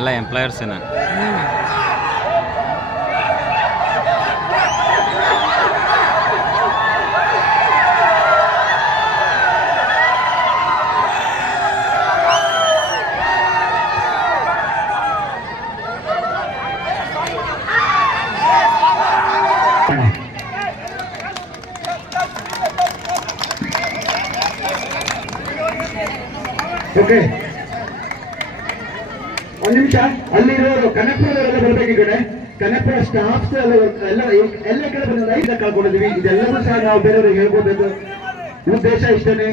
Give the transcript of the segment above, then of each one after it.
ಎಲ್ಲ ಎಂಪ್ಲಾಯರ್ಸಿನ. ಓಕೆ, ಒಂದು ನಿಮಿಷ. ಅಲ್ಲಿರೋರು ಕನಕಪುರದವರೆಲ್ಲ ಬರ್ಬೇಕು ಈ ಕಡೆ. ಕನಕಪುರ ಸ್ಟಾಫ್ಸ್ ಎಲ್ಲ ಕಡೆ ಬಂದ ಐದು ಕಳ್ಕೊಂಡಿದ್ವಿ. ಇದೆಲ್ಲರೂ ಸಹ ನಾವು ಬೇರೆಯವ್ರಿಗೆ ಹೇಳ್ಕೊಬೇಕು. ಉದ್ದೇಶ ಇಷ್ಟನೇ,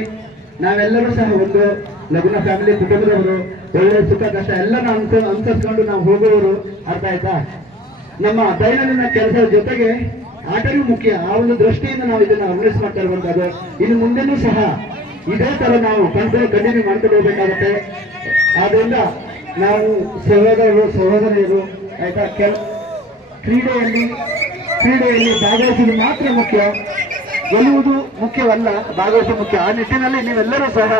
ನಾವೆಲ್ಲರೂ ಸಹ ಒಂದು ಲಗ್ನ ಫ್ಯಾಮಿಲಿ ಕುಟುಂಬದವರು, ಒಳ್ಳೆ ಸುಖ ಕಷ್ಟ ಎಲ್ಲ ಅನುಸರಿಸ್ಕೊಂಡು ನಾವು ಹೋಗುವವರು. ಅರ್ಥ ಆಯ್ತಾ? ನಮ್ಮ ದೈನಂದಿನ ಕೆಲಸದ ಜೊತೆಗೆ ಆಟವೂ ಮುಖ್ಯ. ಆ ಒಂದು ದೃಷ್ಟಿಯಿಂದ ನಾವು ಇದನ್ನ ಅಭ್ಯಾಸ ಮಾಡ್ತಾ ಇರುವಂತದ್ದು. ಇನ್ನು ಮುಂದೆನೂ ಸಹ ಇದೇ ತರ ನಾವು ಕಂಟಿನ್ಯೂ ಮಾಡ್ಕೊಂಡು ಹೋಗ್ಬೇಕಾಗತ್ತೆ. ಆದ್ರಿಂದ ನಾವು ಸಹೋದರಿಯರು ಆಯ್ತಾ, ಕ್ರೀಡೆಯಲ್ಲಿ ಭಾಗವಹಿಸುವುದು ಮಾತ್ರ ಮುಖ್ಯ, ಗೆಲ್ಲುವುದು ಮುಖ್ಯವಲ್ಲ, ಭಾಗವಹಿಸುವುದು ಮುಖ್ಯ. ಆ ನಿಟ್ಟಿನಲ್ಲಿ ನೀವೆಲ್ಲರೂ ಸಹ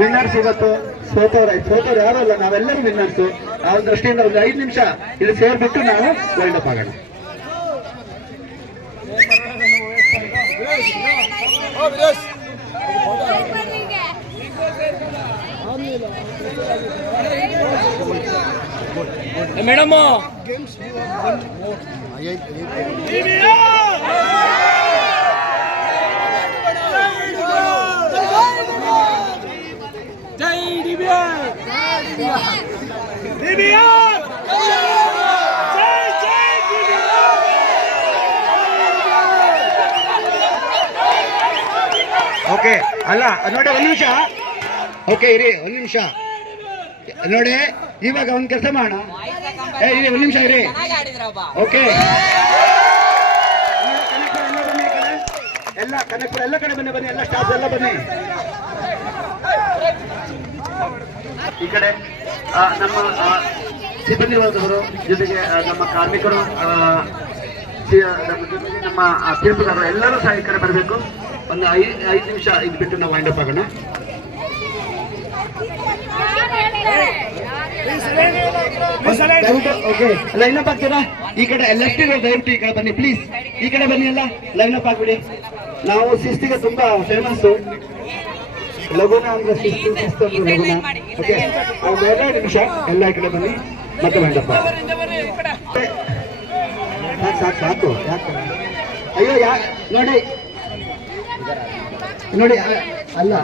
ವಿನ್ನರ್ಸ್. ಇವತ್ತು ಸೋತವ್ರು ಯಾರು ಅಲ್ಲ, ನಾವೆಲ್ಲರೂ ವಿನ್ನರ್ಸು. ಆ ಒಂದು ದೃಷ್ಟಿಯಿಂದ ಒಂದು 5 ನಿಮಿಷ ಇಲ್ಲಿ ಸೇರ್ಬಿಟ್ಟು ನಾವು ವೈಂಡ್ ಅಪ್ ಆಗೋಣ. ಮೇಡಮ್ ಓಕೆ, ಅಲ್ಲ ನೋಡಿ ಒಂದು ನಿಮಿಷ. ಓಕೆ ಇರಿ ಒಂದು ನಿಮಿಷ ನೋಡಿ. ಇವಾಗ ಒಂದು ಕೆಲಸ ಮಾಡೋಣ. ಇರಿ ಒಂದು ನಿಮಿಷ ಇರಿ. ಓಕೆ, ಎಲ್ಲ ಕನಕಪುರ ಎಲ್ಲ ಕಡೆ ಬನ್ನಿ, ಎಲ್ಲ ಸ್ಟಾಫ್ ಎಲ್ಲ ಬನ್ನಿ ಈ ಕಡೆ. ನಮ್ಮ ಸಿಬ್ಬಂದಿ ವರ್ಗದವರು ಜೊತೆಗೆ ನಮ್ಮ ಕಾರ್ಮಿಕರು, ನಮ್ಮ ತೀರ್ಪುಗಾರರು ಎಲ್ಲರೂ ಸಹ ಈ ಕಡೆ ಬರಬೇಕು. ಒಂದು 5 ನಿಮಿಷ ಇದು ಬಿಟ್ಟು ನಾವು ವೈಂಡ್ ಅಪ್ ಆಗೋಣ. ಓಕೆ, ಲೈನ್ ಅಪ್ ಆಗ್ತೀರಾ? ಈ ಕಡೆ ಎಲ್ಲಷ್ಟಿರೋ ದಯವಿಟ್ಟು ಈ ಕಡೆ ಬನ್ನಿ ಪ್ಲೀಸ್. ಈ ಕಡೆ ಬನ್ನಿ, ಎಲ್ಲ ಲೈನ್ ಅಪ್ ಆಗ್ಬಿಡಿ. ನಾವು ಶಿಸ್ತಿಗೆ ತುಂಬಾ ಫೇಮಸ್ಸು. ಲಘುನ ಅಂದ್ರೆ ಶಿಸ್ತು ಅಂದ್ರೆ ಲಘುನ. ಓಕೆ, ಒಂದು 2 ನಿಮಿಷ ಎಲ್ಲ ಈ ಕಡೆ ಬನ್ನಿ, ಮತ್ತೆ ವೈಂಡ್ ಅಪ್. ಸಾಕು ಯಾಕೆ? ಅಯ್ಯೋ ನೋಡಿ ಅಲ್ಲ,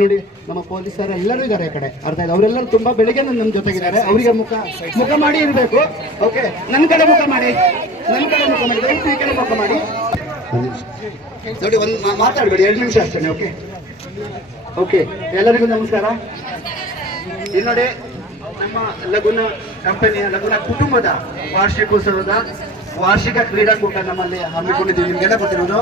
ನೋಡಿ ನಮ್ಮ ಪೊಲೀಸರು ಎಲ್ಲರೂ ಇದ್ದಾರೆ ಈ ಕಡೆ. ಅರ್ಥ ಆಯ್ತು? ಅವರೆಲ್ಲರೂ ತುಂಬಾ ಬೆಳಿಗ್ಗೆ ನಮ್ಮ ಜೊತೆಗಿದ್ದಾರೆ. ಅವರಿಗೆ ಮುಖ ಮಾಡಿ ಇರಬೇಕು. ಓಕೆ, ನನ್ನ ಕಡೆ ಮುಖ ಮಾಡಿ, ದಯವಿಟ್ಟು ಈ ಕಡೆ ಮುಖ ಮಾಡಿ. ನೋಡಿ, ಒಂದು ಮಾತಾಡಬೇಡಿ, 2 ನಿಮಿಷ ಅಷ್ಟೇ. ಓಕೆ, ಎಲ್ಲರಿಗೂ ನಮಸ್ಕಾರ. ಇಲ್ಲಿ ನೋಡಿ, ನಮ್ಮ ಲಘುನ ಕಂಪನಿಯ ಲಘುನ ಕುಟುಂಬದ ವಾರ್ಷಿಕೋತ್ಸವದ ವಾರ್ಷಿಕ ಕ್ರೀಡಾಕೂಟ ನಮ್ಮಲ್ಲಿ ಹಮ್ಮಿಕೊಂಡಿದ್ದೀವಿ. ನಿಮ್ಗೆಲ್ಲ ಗೊತ್ತಿರೋದು.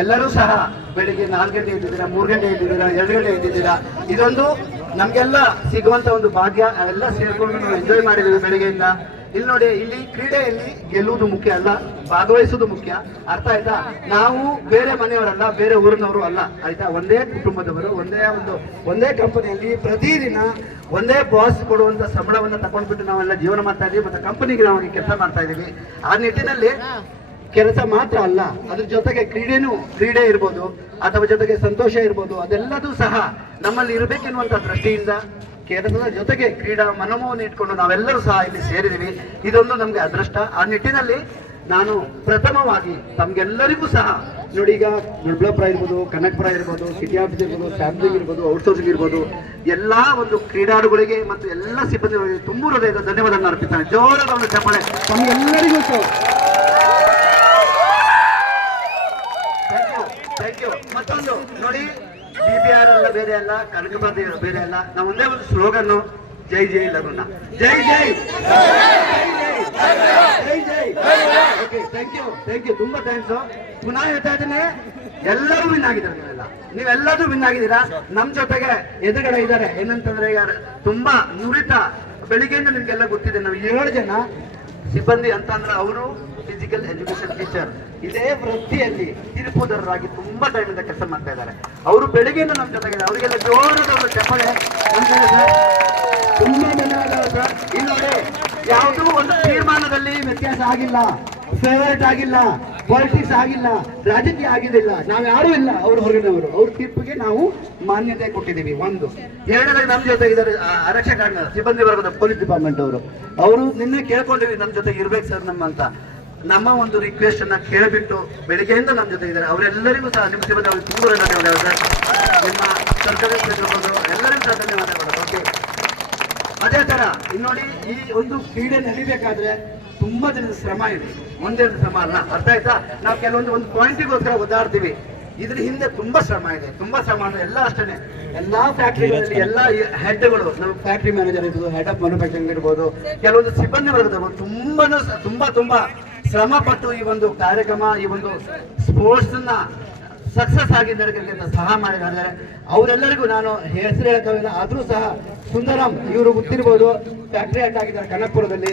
ಎಲ್ಲರೂ ಸಹ ಬೆಳಿಗ್ಗೆ 4 ಗಂಟೆ ಎದ್ದಿದ್ದೀರಾ, 3 ಗಂಟೆ ಎದ್ದಿದ್ದೀರಾ, 2 ಗಂಟೆ ಎದ್ದಿದ್ದೀರಾ. ಇದೊಂದು ನಮ್ಗೆಲ್ಲ ಸಿಗುವಂತ ಒಂದು ಭಾಗ್ಯ. ಎಲ್ಲ ಸೇರ್ಕೊಂಡು ನಾವು ಎಂಜಾಯ್ ಮಾಡಿದ್ದೀವಿ ಬೆಳಿಗ್ಗೆಯಿಂದ. ಇಲ್ಲಿ ನೋಡಿ, ಇಲ್ಲಿ ಕ್ರೀಡೆಯಲ್ಲಿ ಗೆಲ್ಲುವುದು ಮುಖ್ಯ ಅಲ್ಲ, ಭಾಗವಹಿಸುವುದು ಮುಖ್ಯ. ಅರ್ಥ ಆಯ್ತಾ? ನಾವು ಬೇರೆ ಮನೆಯವರಲ್ಲ, ಬೇರೆ ಊರಿನವರು ಅಲ್ಲ. ಆಯ್ತಾ? ಒಂದೇ ಕುಟುಂಬದವರು, ಒಂದೇ ಕಂಪನಿಯಲ್ಲಿ ಪ್ರತಿದಿನ ಒಂದೇ ಬಾಸ್ ಕೊಡುವಂತ ಸಂಬಳವನ್ನು ತಗೊಂಡ್ಬಿಟ್ಟು ನಾವೆಲ್ಲ ಜೀವನ ಮಾಡ್ತಾ ಇದೀವಿ. ಮತ್ತೆ ಕಂಪನಿಗೆ ನಾವು ಕೆಲಸ ಮಾಡ್ತಾ ಇದೀವಿ. ಆ ನಿಟ್ಟಿನಲ್ಲಿ ಕೆಲಸ ಮಾತ್ರ ಅಲ್ಲ, ಅದ್ರ ಜೊತೆಗೆ ಕ್ರೀಡೆ ಇರ್ಬೋದು, ಅಥವಾ ಜೊತೆಗೆ ಸಂತೋಷ ಇರ್ಬೋದು, ಅದೆಲ್ಲದೂ ಸಹ ನಮ್ಮಲ್ಲಿ ಇರಬೇಕೆನ್ನುವಂತ ದೃಷ್ಟಿಯಿಂದ ಕೆಲಸದ ಜೊತೆಗೆ ಕ್ರೀಡಾ ಮನೋಭಾವನೆ ಇಟ್ಕೊಂಡು ನಾವೆಲ್ಲರೂ ಸಹ ಇಲ್ಲಿ ಸೇರಿದ್ದೀವಿ. ಇದೊಂದು ನಮ್ಗೆ ಅದೃಷ್ಟ. ಆ ನಿಟ್ಟಿನಲ್ಲಿ ನಾನು ಪ್ರಥಮವಾಗಿ ತಮ್ಗೆಲ್ಲರಿಗೂ ಸಹ ನೋಡಿ, ಈಗ ದೊಡ್ಡಬಳ್ಳಾಪುರ ಇರ್ಬೋದು, ಕನಕಪುರ ಇರ್ಬೋದು, ಸಿಟಿ ಆಫೀಸ್ ಇರ್ಬೋದು, ಫ್ಯಾಮಿಲಿ ಇರ್ಬೋದು, ಔಟ್ಸೋರ್ಸಿಂಗ್ ಇರ್ಬೋದು, ಎಲ್ಲಾ ಒಂದು ಕ್ರೀಡಾಳುಗಳಿಗೆ ಮತ್ತು ಎಲ್ಲ ಸಿಬ್ಬಂದಿಗಳಿಗೆ ತುಂಬ ಹೃದಯದ ಧನ್ಯವಾದವನ್ನು ಅರ್ಪಿಸ್ತಾನೆ. ಜೋರಾದ ಒಂದು ಚಪ್ಪಾಳೆ ತಮ್ಗೆಲ್ಲರಿಗೂ ಸಹ. Thank you. ಮತ್ತೊಂದು ನೋಡಿ, BBR ಅಲ್ಲ ಬೇರೆ ಅಲ್ಲ, ಕನಕಪುರ ಬೇರೆ ಅಲ್ಲ. ನಾವು ಒಂದೇ ಒಂದು ಸ್ಲೋಗನ್, ಜೈ ಜೈ ಲಘುನ, ಜೈ ಜೈ ಜೈ ಜೈ. ಓಕೆ, ಥ್ಯಾಂಕ್ ಯು, ತುಂಬಾ ಥ್ಯಾಂಕ್ಸ್. ಪುನಃ ಹೇಳ್ತಾ ಇದ್ದೀನಿ, ಎಲ್ಲರೂ ವಿನ್ ಆಗಿದ್ದಾರೆ. ನೀವೆಲ್ಲರೂ ವಿನ್ ಆಗಿದ್ದೀರಾ. ನಮ್ ಜೊತೆಗೆ ಎದುರುಗಡೆ ಇದ್ದಾರೆ. ಏನಂತಂದ್ರೆ, ತುಂಬಾ ನುರಿತ ಬೆಳಿಗ್ಗೆಯಿಂದ ನಿಮ್ಗೆಲ್ಲ ಗೊತ್ತಿದೆ. ನಾವು 7 ಜನ ಸಿಬ್ಬಂದಿ ಅಂತ ಅಂದ್ರೆ ಅವರು ಫಿಸಿಕಲ್ ಎಜುಕೇಶನ್ ಟೀಚರ್. ಇದೇ ವೃತ್ತಿಯಲ್ಲಿ ತೀರ್ಪುದಾರರಾಗಿ ತುಂಬಾ ಟೈಮಿಂದ ಕೆಲಸ ಮಾಡ್ತಾ ಇದ್ದಾರೆ. ಅವರು ಬೆಳಿಗ್ಗೆಯಿಂದ ನಮ್ಮ ಜೊತೆಗೆ. ಅವರಿಗೆಲ್ಲ ಜೋರದ ಒಂದು ಚಪ್ಪಾಳೆ. ತುಂಬಾ ಧನ್ಯವಾದಗಳು ಸರ್. ಇಲ್ಲಿ ನೋಡಿ, ಯಾವುದೂ ಒಂದು ತೀರ್ಮಾನದಲ್ಲಿ ವ್ಯತ್ಯಾಸ ಆಗಿಲ್ಲ, ಫೇವರೇಟ್ ಆಗಿಲ್ಲ, ಪಾಲಿಟಿಕ್ಸ್ ಆಗಿಲ್ಲ, ರಾಜಕೀಯ ಆಗಿದ್ದಿಲ್ಲ. ನಾವು ಯಾರೂ ಇಲ್ಲ ಅವ್ರ ಹೊರಗಿನವರು. ಅವ್ರ ತೀರ್ಪಿಗೆ ನಾವು ಮಾನ್ಯತೆ ಕೊಟ್ಟಿದ್ದೀವಿ. ಒಂದು ಎರಡನೇದಾಗಿ ನಮ್ಮ ಜೊತೆ ಇದ್ದಾರೆ ಆರಕ್ಷಕ ಸಿಬ್ಬಂದಿ ವರ್ಗದ ಪೊಲೀಸ್ ಡಿಪಾರ್ಟ್ಮೆಂಟ್ ಅವರು ನಿನ್ನೆ ಕೇಳ್ಕೊಂಡಿವಿ ನಮ್ಮ ಜೊತೆ ಇರ್ಬೇಕು ಸರ್ ಅಂತ. ನಮ್ಮ ಒಂದು ರಿಕ್ವೆಸ್ಟ್ ಅನ್ನ ಕೇಳಿಬಿಟ್ಟು ಬೆಳಿಗ್ಗೆಯಿಂದ ನಮ್ಮ ಜೊತೆ ಇದ್ದಾರೆ. ಅವರೆಲ್ಲರಿಗೂ ಸಹ ನಿಮ್ಮ ಸಿಬ್ಬಂದಿ ಅವ್ರಿಗೆ ತುಂಬ ಧನ್ಯವಾದಗಳು ಸರ್. ನಿಮ್ಮ ಸರ್ಕಾರಿ ಎಲ್ಲರಿಗೂ ಸಹ ಧನ್ಯವಾದಗಳು. ಓಕೆ, ಅದೇ ತರ ಇಲ್ಲಿ ನೋಡಿ, ಈ ಒಂದು ಕ್ರೀಡೆ ನಡಿಬೇಕಾದ್ರೆ ತುಂಬಾ ದಿನದ ಶ್ರಮ ಇದೆ, ಒಂದೆರಡು ಶ್ರಮ ಅಲ್ಲ. ಅರ್ಥ ಆಯ್ತಾ? ನಾವು ಕೆಲವೊಂದು ಪಾಯಿಂಟಿಗೋಸ್ಕರ ಒದ್ದಾಡ್ತೀವಿ. ಇದ್ರ ಹಿಂದೆ ತುಂಬಾ ಶ್ರಮ ಇದೆ. ತುಂಬಾ ಶ್ರಮ ಅಂದ್ರೆ ಎಲ್ಲ ಅಷ್ಟೇ. ಎಲ್ಲಾ ಫ್ಯಾಕ್ಟ್ರಿಗಳಲ್ಲಿ ಎಲ್ಲ ಹೆಡ್ಗಳು, ನಮ್ಮ ಫ್ಯಾಕ್ಟ್ರಿ ಮ್ಯಾನೇಜರ್ ಇರ್ಬೋದು, ಹೆಡ್ ಆಫ್ ಮ್ಯಾನುಫ್ಯಾಕ್ಚರಿಂಗ್ ಇರ್ಬೋದು, ಕೆಲವೊಂದು ಸಿಬ್ಬಂದಿ ವರ್ಗದವರು ತುಂಬಾ ಶ್ರಮ ಪಟ್ಟು ಈ ಒಂದು ಕಾರ್ಯಕ್ರಮ, ಈ ಒಂದು ಸ್ಪೋರ್ಟ್ಸ್ ನ ಸಕ್ಸಸ್ ಆಗಿ ನಡೆಯಲಿಕ್ಕೆ ಸಹ ಮಾಡಿದ್ದಾರೆ. ಅವರೆಲ್ಲರಿಗೂ ನಾನು ಹೆಸರು ಹೇಳಕ್ಕಾಗಿಲ್ಲ, ಆದ್ರೂ ಸಹ ಸುಂದರಂ ಇವರು ಗೊತ್ತಿರ್ಬೋದು, ಫ್ಯಾಕ್ಟ್ರಿ ಹೆಡ್ ಆಗಿದ್ದಾರೆ ಕನಕಪುರದಲ್ಲಿ.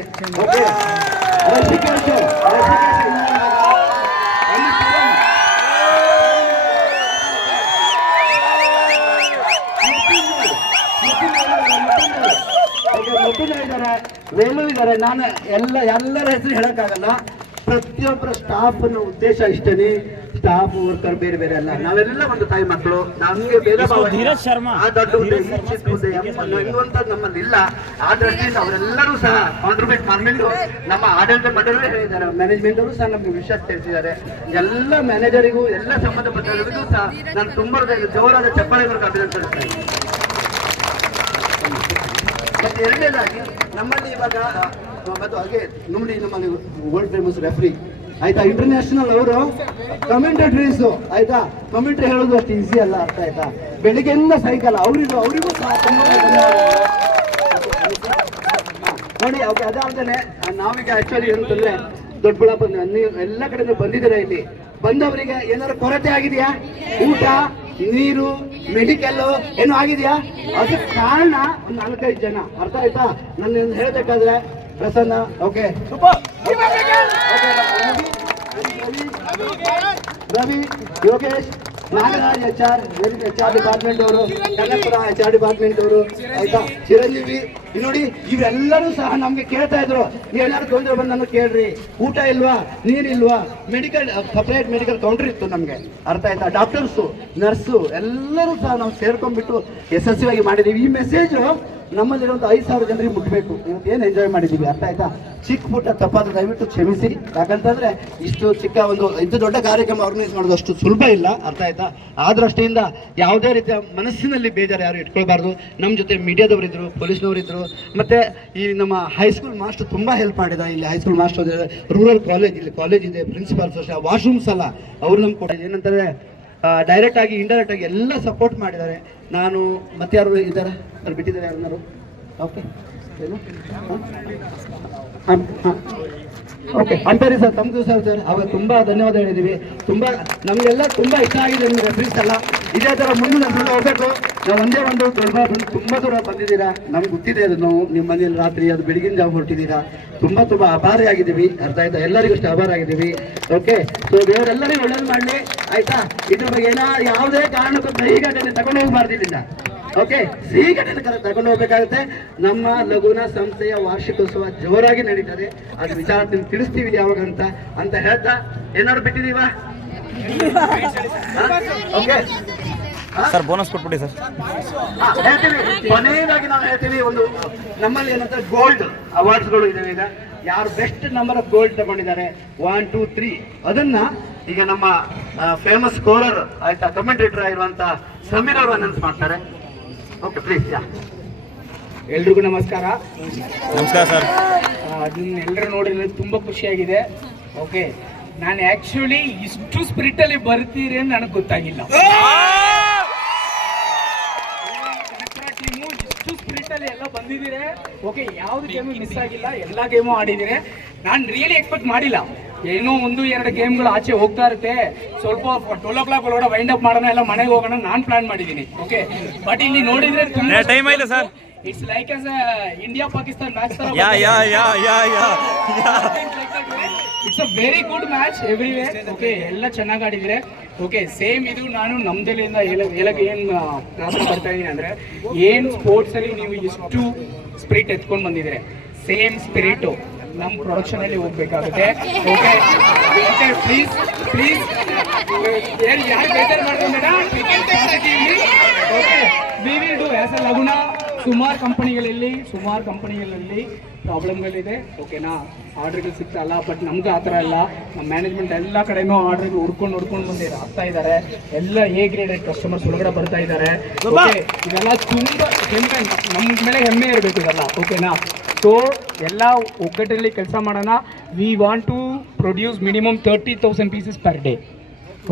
ಇದ್ದಾರೆ, ವೇಲು ಇದ್ದಾರೆ. ನಾನು ಎಲ್ಲರ ಹೆಸರು ಹೇಳಕ್ಕಾಗಲ್ಲ. ಪ್ರತಿಯೊಬ್ಬರ ಸ್ಟಾಫ್ ಉದ್ದೇಶ ಇಷ್ಟನೇ, ಸ್ಟಾಫ್ ವರ್ಕರ್ ಬೇರೆ ಬೇರೆ ಅಲ್ಲ, ನಾವೆಲ್ಲ ಒಂದು ತಾಯಿ ಮಕ್ಕಳು. ನಮಗೆ ಬೇರೆ ಇನ್ನುವಂತ ನಮ್ಮಲ್ಲಿ ಇಲ್ಲ. ಆ ದೃಷ್ಟಿಯಿಂದ ಅವರೆಲ್ಲರೂ ಸಹ ಕಾಂಟ್ರಿಬ್ಯೂಟ್ ಮಾಡಬೇಕು. ನಮ್ಮ ಆಡಳಿತ ಮಂಡಳಿ ಹೇಳಿದ್ದಾರೆ, ಮ್ಯಾನೇಜ್ಮೆಂಟ್ ಅವರು ಸಹ ನಮಗೆ ವಿಶ್ವಾಸ ತಿಳಿಸಿದ್ದಾರೆ. ಎಲ್ಲ ಮ್ಯಾನೇಜರಿಗೂ, ಎಲ್ಲ ಸಂಬಂಧಪಟ್ಟವರಿಗೂ ಸಹ ನಾನು ತುಂಬಾ ಜೋರಾದ ಚಪ್ಪಾಳೆಗಳು ಅಭಿನಂದಿಸುತ್ತೇನೆ. ಮತ್ತೆ ಎರಡನೇದಾಗಿ ನಮ್ಮಲ್ಲಿ ಇವಾಗ ಮತ್ತು ಹಾಗೆ ನೋಡಿ, ನಮ್ಮಲ್ಲಿ ವರ್ಲ್ಡ್ ಫೇಮಸ್ ರೆಫ್ರಿ ಆಯ್ತಾ, ಇಂಟರ್ನ್ಯಾಷನಲ್ ಅವರು ಕಮೆಂಟೇಟರೀಸ್ ಆಯ್ತಾ, ಕಮೆಂಟ್ರಿ ಹೇಳೋದು ಅಷ್ಟು ಈಸಿ ಅಲ್ಲ. ಅರ್ಥ ಆಯ್ತಾ? ಬೆಳಿಗ್ಗೆಯಿಂದ ಸೈಕಲ್ ಅವರಿಗೂ ಸಹ ತುಂಬಾ ನೋಡಿ. ಅದಾದ್ಮೇಲೆ ನಾವೀಗ ಆಕ್ಚುಲಿ ಏನಂತಂದ್ರೆ ದೊಡ್ಡಬಳ್ಳಾಪುರ ನೀವು ಎಲ್ಲ ಕಡೆಯಿಂದ ಬಂದಿದ್ದೀರಾ. ಇಲ್ಲಿ ಬಂದವರಿಗೆ ಏನಾದ್ರು ಕೊರತೆ ಆಗಿದೆಯಾ? ಊಟ, ನೀರು, ಮೆಡಿಕಲ್ ಏನು ಆಗಿದೆಯಾ? ಅದಕ್ಕೆ ಕಾರಣ ಒಂದು 4-5 ಜನ. ಅರ್ಥ ಆಯ್ತಾ? ನನ್ನ ಹೇಳ್ಬೇಕಾದ್ರೆ Prasanna, okay, Ravi, Yogesh, Nagaraj HR department ಅವರು, ಕನ್ನಡಪುರ HR ಡಿಪಾರ್ಟ್ಮೆಂಟ್ ಅವರು ಆಯ್ತಾ, ಚಿರಂಜೀವಿ. ನೋಡಿ, ಇವೆಲ್ಲರೂ ಸಹ ನಮ್ಗೆ ಕೇಳ್ತಾ ಇದ್ರು, ನೀವೆಲ್ಲರೂ ತೊಂದರೆ ಬಂದು ನನಗೆ ಕೇಳ್ರಿ, ಊಟ ಇಲ್ವಾ, ನೀರಿಲ್ವಾ, ಮೆಡಿಕಲ್ ಸಪ್ರೇಟ್ ಮೆಡಿಕಲ್ ಕೌಂಟರ್ ಇತ್ತು ನಮ್ಗೆ. ಅರ್ಥ ಆಯ್ತಾ? ಡಾಕ್ಟರ್ಸು, ನರ್ಸು ಎಲ್ಲರೂ ಸಹ ನಾವು ಸೇರ್ಕೊಂಡ್ಬಿಟ್ಟು ಯಶಸ್ವಿಯಾಗಿ ಮಾಡಿದೀವಿ. ಈ ಮೆಸೇಜ್ ನಮ್ಮಲ್ಲಿರುವಂಥ 5,000 ಜನರಿಗೆ ಮುಟ್ಟಬೇಕು. ಇವತ್ತು ಏನು ಎಂಜಾಯ್ ಮಾಡಿದ್ದೀವಿ. ಅರ್ಥ ಆಯ್ತಾ? ಚಿಕ್ಕ ಪುಟ್ಟ ತಪ್ಪಾದ ದಯವಿಟ್ಟು ಕ್ಷಮಿಸಿ. ಯಾಕಂತಂದ್ರೆ ಇಷ್ಟು ಚಿಕ್ಕ ಇಂಥ ದೊಡ್ಡ ಕಾರ್ಯಕ್ರಮ ಆರ್ಗನೈಸ್ ಮಾಡೋದು ಅಷ್ಟು ಸುಲಭ ಇಲ್ಲ. ಅರ್ಥ ಆಯ್ತಾ? ಆ ದೃಷ್ಟಿಯಿಂದ ಯಾವುದೇ ರೀತಿಯ ಮನಸ್ಸಿನಲ್ಲಿ ಬೇಜಾರು ಯಾರು ಇಟ್ಕೊಳ್ಬಾರ್ದು. ನಮ್ಮ ಜೊತೆ ಮೀಡಿಯಾದವರಿದ್ರು, ಪೊಲೀಸ್ನವರಿದ್ರು, ಮತ್ತೆ ಈ ನಮ್ಮ ಹೈಸ್ಕೂಲ್ ಮಾಸ್ಟರ್ ತುಂಬಾ ಹೆಲ್ಪ್ ಮಾಡಿದ. ಇಲ್ಲಿ ಹೈಸ್ಕೂಲ್ ಮಾಸ್ಟರ್ ರೂರಲ್ ಕಾಲೇಜ್, ಇಲ್ಲಿ ಕಾಲೇಜ್ ಇದೆ, ಪ್ರಿನ್ಸಿಪಾಲ್ಸ್ ಅಷ್ಟೇ, ವಾಶ್ರೂಮ್ಸ್ ಅಲ್ಲ ಅವ್ರು ನಮ್ಗೆ ಕೊಡ ಏನಂತಾರೆ ಡೈರೆಕ್ಟ್ ಆಗಿ ಇಂಡೈರೆಕ್ಟ್ ಆಗಿ ಎಲ್ಲ ಸಪೋರ್ಟ್ ಮಾಡಿದ್ದಾರೆ. ನಾನು ಮತ್ತೆ ಯಾರು ಇದ್ದಾರೆ ಅವ್ರು ಬಿಟ್ಟಿದ್ದಾರೆ ಯಾರು? ಓಕೆ, ಏನು ಓಕೆ, ಅಂಪೇರಿ ಸರ್, ತಮ್ಮದು ಸರ್ ಅವಾಗ ತುಂಬಾ ಧನ್ಯವಾದ ಹೇಳಿದ್ದೀವಿ. ತುಂಬಾ ನಮಗೆಲ್ಲ ತುಂಬಾ ಇಷ್ಟ ಆಗಿದೆ ನಿಮ್ಗೆ ರೆಫ್ರೀಸ್ ಎಲ್ಲ. ಇದೇ ತರ ಮುಂದಿನ ಹೋಗ್ಬೇಕು. ನಾವು ಒಂದೇ ಒಂದು ತುಂಬಾ ದೂರ ಬಂದಿದ್ದೀರಾ, ನಮ್ಗೆ ಗೊತ್ತಿದೆ ಅದು. ನಾವು ನಿಮ್ಮ ಮನೇಲಿ ರಾತ್ರಿ ಅದು ಬೆಳಗಿನ ಜಾವ ಹೊರಟಿದ್ದೀರಾ. ತುಂಬಾ ಆಭಾರಿಯಾಗಿದ್ದೀವಿ. ಅರ್ಥ ಆಯ್ತಾ? ಎಲ್ಲರಿಗೂ ಅಷ್ಟು ಆಭಾರಿಯಾಗಿದ್ದೀವಿ. ಓಕೆ, ಸೊ ದೇವರೆಲ್ಲರಿಗೂ ಒಳ್ಳೇದು ಮಾಡಲಿ. ಆಯ್ತಾ? ಇದ್ರ ಬಗ್ಗೆ ಯಾವುದೇ ಕಾರಣಕ್ಕೂ ಕಹಿ ಘಟನೆ ತಗೊಂಡು ಹೋಗ್ಬಾರ್ದಿಲ್ಲ. ಓಕೆ, ಸಿಹಿ ಘಟನೆ ತಗೊಂಡು ಹೋಗ್ಬೇಕಾಗುತ್ತೆ. ನಮ್ಮ ಲಘುನ ಸಂಸ್ಥೆಯ ವಾರ್ಷಿಕೋತ್ಸವ ಜೋರಾಗಿ ನಡೀತದೆ. ಅದು ವಿಚಾರ ತಿಳಿಸ್ತೀವಿ ಯಾವಾಗ ಅಂತ ಹೇಳ್ತಾ ಏನಾದ್ರು ಬಿಟ್ಟಿದೀವ? ಓಕೆ ಸರ್, ಬೋನಸ್ ಕೊಟ್ಬಿಡಿ ಸರ್. ಹೇಳ್ತೀವಿ. ಕೊನೆಯದಾಗಿ ನಾವು ಹೇಳ್ತೀವಿ, ಒಂದು ನಮ್ಮಲ್ಲಿ ಏನಂತ ಗೋಲ್ಡ್ ಅವಾರ್ಡ್ಸ್ಗಳು ಇದಾವೆ. ಈಗ ಯಾರು ಬೆಸ್ಟ್ ನಂಬರ್ ಆಫ್ ಗೋಲ್ಡ್ ತಗೊಂಡಿದ್ದಾರೆ 1, 2, 3 ಅದನ್ನ ಈಗ ನಮ್ಮ ಫೇಮಸ್ ಸ್ಕೋರರ್ ಆಯ್ತಾ, ಕಮೆಂಟೇಟರ್ ಆಗಿರುವಂತ ಸಮೀರ್ ಅವರು ಅನೌನ್ಸ್ ಮಾಡ್ತಾರೆ. Okay, please. ಎಲ್ರಿಗೂ ನಮಸ್ಕಾರ. ನಮಸ್ಕಾರ ಸರ್. ಎಲ್ಲರೂ ನೋಡಿದ್ರೆ ತುಂಬಾ ಖುಷಿಯಾಗಿದೆ. ಓಕೆ, ನಾನು ಆಕ್ಚುಲಿ ಇಷ್ಟು ಸ್ಪಿರಿಟ್ ಅಲ್ಲಿ ಬರ್ತೀರಿ ಅಂತ ನನಗೆ ಗೊತ್ತಾಗಿಲ್ಲ. ಟೀಮು ಇಷ್ಟು ಸ್ಪಿರಿಟ್ ಅಲ್ಲಿ ಎಲ್ಲ ಬಂದಿದ್ದೀರಿ. ಓಕೆ, ಯಾವ್ದು ಗೇಮು ಮಿಸ್ ಆಗಿಲ್ಲ, ಎಲ್ಲ ಗೇಮು ಆಡಿದ್ದೀರಿ. ನಾನು ರಿಯಲಿ ಎಕ್ಸ್ಪೆಕ್ಟ್ ಮಾಡಿಲ್ಲ. ಏನೋ 1-2 ಗೇಮ್ಗಳು ಆಚೆ ಹೋಗ್ತಾ ಇರುತ್ತೆ, ಸ್ವಲ್ಪ 12 o'clock ಒಳಗಡೆ ವೈಂಡ್ ಅಪ್ ಮಾಡೋಣ, ಎಲ್ಲ ಮನೆಗೆ ಹೋಗೋಣ ನಾನು ಪ್ಲಾನ್ ಮಾಡಿದ್ದೀನಿ. ಓಕೆ, ಬಟ್ ಇಲ್ಲಿ ನೋಡಿದ್ರೆ ಟೈಮ್ ಆಯ್ತು sir. It's like as India Pakistan match ತರ. It's a very good match every way. Okay, ಎಲ್ಲ ಚೆನ್ನಾಗಿ ಆಡಿದ್ರೆ. ಓಕೆ, ಸೇಮ್ ಇದು ನಾನು ನಮ್ದೆಲ್ಲಿಂದ ಹೇಳಕ್ಕೆ ಏನು ಪ್ರಾಬ್ಲಮ್ ಬರ್ತಾ ಇದ್ದೀನಿ ಅಂದ್ರೆ, ಏನು ಸ್ಪೋರ್ಟ್ಸ್ ಅಲ್ಲಿ ನೀವು ಎಷ್ಟು ಸ್ಪಿರಿಟ್ ಎತ್ಕೊಂಡು ಬಂದಿದ್ದಾರೆ. ಸೇಮ್ ಸ್ಪಿರಿಟು ನಮ್ಮ ಪ್ರೊಡಕ್ಷನಲ್ಲಿ ಹೋಗ್ಬೇಕಾಗುತ್ತೆ. ಓಕೆ ಓಕೆ, ಪ್ಲೀಸ್ ಪ್ಲೀಸ್ ಯಾರು ಬೇಜಾರು ಮಾಡ್ಕೊಂಬೇಡ. Okay, we will do as a ಲಗುನ. ಸುಮಾರು ಕಂಪನಿಗಳಲ್ಲಿ ಪ್ರಾಬ್ಲಮ್ಗಳಿದೆ. ಓಕೆನಾ, ಆರ್ಡ್ರ್ಗಳು ಸಿಗ್ತಾ ಇಲ್ಲ. ಬಟ್ ನಮ್ಗೆ ಆ ಥರ ಇಲ್ಲ. ನಮ್ಮ ಮ್ಯಾನೇಜ್ಮೆಂಟ್ ಎಲ್ಲ ಕಡೆನೂ ಆರ್ಡ್ರ್ಗಳು ಹುಡ್ಕೊಂಡು ಬಂದು ಆಗ್ತಾ ಇದ್ದಾರೆ. ಎಲ್ಲ ಎ ಗ್ರೇಡೆಡ್ ಕಸ್ಟಮರ್ಸ್ ಒಳಗಡೆ ಬರ್ತಾ ಇದ್ದಾರೆ. ಓಕೆ, ಇದೆಲ್ಲ ತುಂಬ ಹೆಮ್ಮೆ, ನಮ್ಮ ಮೇಲೆ ಹೆಮ್ಮೆ ಇರಬೇಕು ಇದೆಲ್ಲ. ಓಕೆನಾ, ಸೊ ಎಲ್ಲ ಒಗ್ಗಟ್ಟಲ್ಲಿ ಕೆಲಸ ಮಾಡೋಣ. We want to produce minimum 30,000 pieces per day.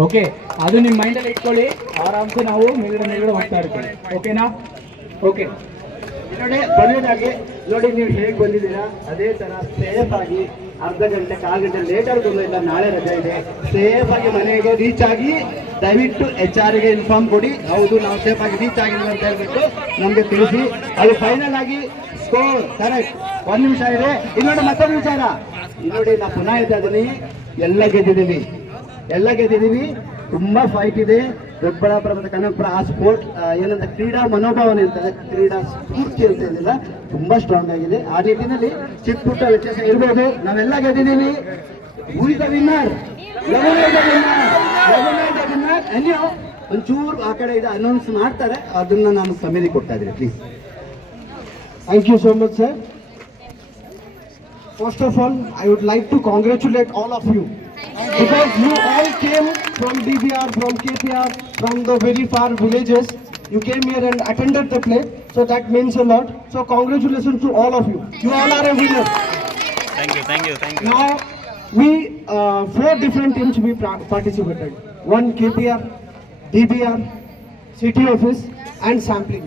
Okay, ಅದು ನಿಮ್ಮ ಮೈಂಡಲ್ಲಿ ಇಟ್ಕೊಳ್ಳಿ. ಆರಾಮ್ಸೆ ನಾವು ಮೇಲ್ಗಡೆ ಹೋಗ್ತಾ ಇರ್ತೀವಿ. ಓಕೆನಾ? ಓಕೆ ನೋಡಿ, ಕೊನೆಯದಾಗಿ ನೋಡಿ, ನೀವು ಹೇಗೆ ಬಂದಿದ್ದೀರಾ ಅದೇ ಥರ ಸೇಫ್ ಆಗಿ ಅರ್ಧ ಗಂಟೆ ಕಾಲು ಗಂಟೆ ಲೇಟ್ ಆಗೋದಿಲ್ಲ. ನಾಳೆ ರಜೆ ಇದೆ. ಸೇಫ್ ಆಗಿ ಮನೆಗೆ ರೀಚ್ ಆಗಿ ದಯವಿಟ್ಟು HR ಗೆ ಇನ್ಫಾರ್ಮ್ ಕೊಡಿ. ಹೌದು, ನಾವು ಸೇಫ್ ಆಗಿ ರೀಚ್ ಆಗಿಲ್ಲ ಅಂತ ಹೇಳ್ಬಿಟ್ಟು ನಮಗೆ ತಿಳಿಸಿ. ಅದು ಫೈನಲ್ ಆಗಿ ಸ್ಕೋರ್ ಕರೆಕ್ಟ್. 1 ನಿಮಿಷ ಇದೆ. ಇನ್ನೊಂದು ಮತ್ತೊಂದು ವಿಚಾರ, ನೋಡಿ, ನಾವು ಪುನಃ ಹೇಳ್ತಾ ಇದ್ದೀನಿ, ಎಲ್ಲ ಗೆದ್ದಿದ್ದೀವಿ. ತುಂಬಾ ಫೈಟ್ ಇದೆ. ದೊಡ್ಡಬಳ್ಳಾಪುರ ಮತ್ತು ಕನಕಪುರ ಆ ಸ್ಪೋರ್ಟ್ ಏನಂತ ಕ್ರೀಡಾ ಮನೋಭಾವನೆ ಇರ್ತದೆ, ಕ್ರೀಡಾ ಸ್ಫೂರ್ತಿ ಅಂತ ಇದೆಯಲ್ಲ, ತುಂಬಾ ಸ್ಟ್ರಾಂಗ್ ಆಗಿದೆ. ಆ ನಿಟ್ಟಿನಲ್ಲಿ ಚಿಕ್ಕ ಪುಟ್ಟ ವ್ಯತ್ಯಾಸ ಇರ್ಬೋದು. ನಾವೆಲ್ಲ ಗೆದ್ದಿದ್ದೀವಿ. ಒಂಚೂರು ಆ ಕಡೆ ಇದೆ ಅನೌನ್ಸ್ ಮಾಡ್ತಾರೆ, ಅದನ್ನ ನಾನು ಸಮಿತಿ ಕೊಡ್ತಾ ಇದ್ದೀನಿ. Please. Thank you so much, sir. First of all, I would like to congratulate all of you because you all came from DBR, from KPR, from the very far villages. You came here and attended the play, so that means a lot. So congratulations to all of you. You all are a winner. Thank you. Now, we 4 different teams we participated. One KPR, DBR, city office, and sampling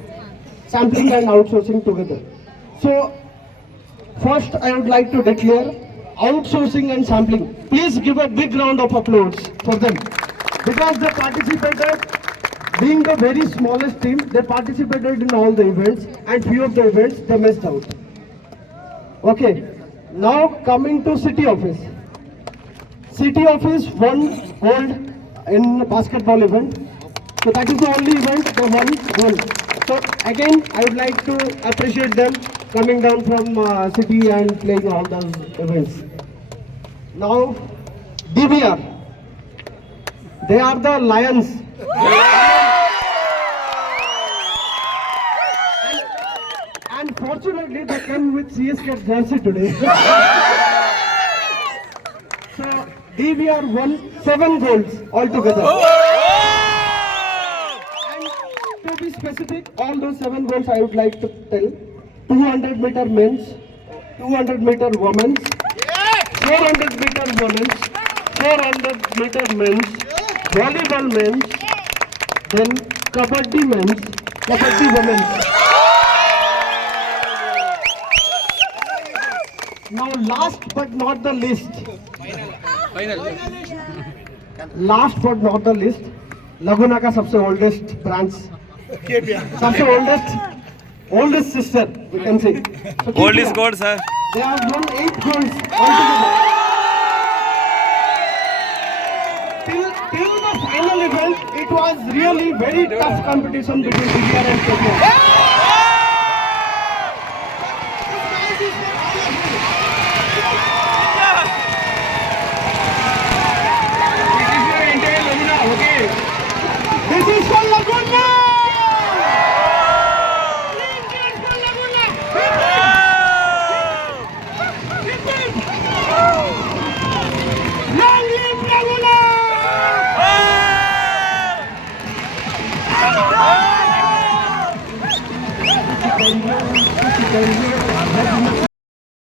and outsourcing together. So first I would like to declare outsourcing and sampling. Please give a big round of applause for them because they participated. Being the very smallest team, they participated in all the events, and few of the events they missed out. Okay, now coming to city office. City office won gold in basketball event. So that is the only event they won gold. So again, I would like to appreciate them coming down from city and playing all those events. Now, DBR, they are the lions. And fortunately, they came with CSK jersey today. So DBR won 7 golds altogether. To be specific, all those 7 goals I would like to tell: 200-meter men's, 200-meter women's, 400-meter women's, 400-meter men's, volleyball men's, then kabaddi men's, kabaddi women's. Now, last but not the least, Laguna का सबसे oldest branch, सबसे oldest sister, we can say. So Gold is gold, sir. They have won 8 golds altogether. Till the final event, it was really very tough competition between DBR and KPR. This is for Laguna! Long live Laguna!